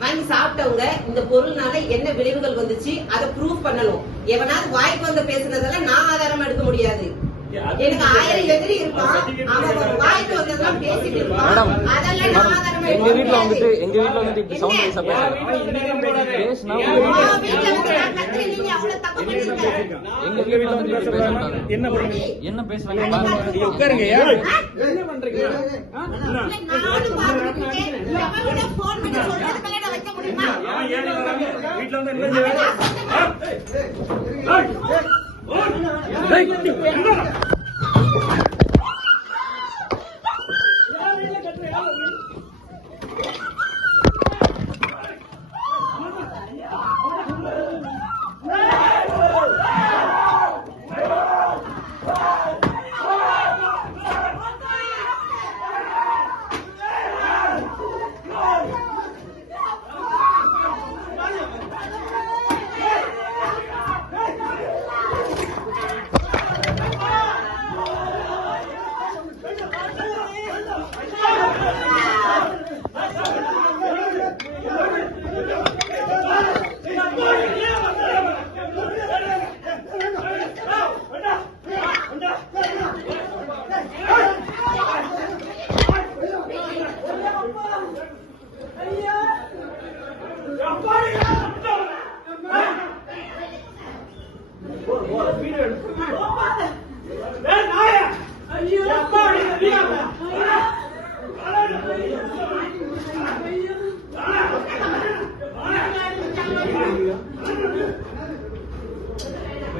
வாங்கி சாப்பிட்டவங்க இந்த பொருள்னால என்ன விளைவுகள் வந்துச்சு அதை ப்ரூவ் பண்ணணும். எவனாவது வாய்க்கு வந்து பேசுனதெல்லாம் நான் ஆதாரமா எடுக்க முடியாது. எனக்கு 1000 எதிரி இருப்பான், அவன் வாய்க்கு வந்ததெல்லாம் பேசிட்டு இருப்பான், அதெல்லாம் நான் ஆதாரமா எடுக்க முடியாது. எங்க வீட்ல வந்து இப்படி சவுண்ட் வைஸா பேசுனா நீங்க அவ்வளவு தப்பு பண்ணிருக்கீங்க. எங்க வீட்ல வந்து இப்படி பேசுறாங்க. என்ன பேசுறாங்க பாருங்க. உட்காருங்க. என்ன பண்றீங்க? நானும் பாத்துட்டு எவனோட போன் பண்ணி சொல்றது மேல வைக்க முடியுமா? வீட்ல வந்து என்ன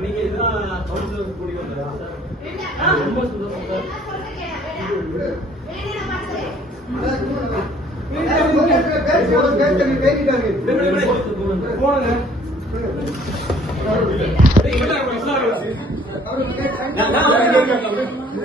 நீங்க இதெல்லாம் கவுன்சிலர் கூடி வந்ததா? ரொம்ப சந்தோஷம் சார். போங்க.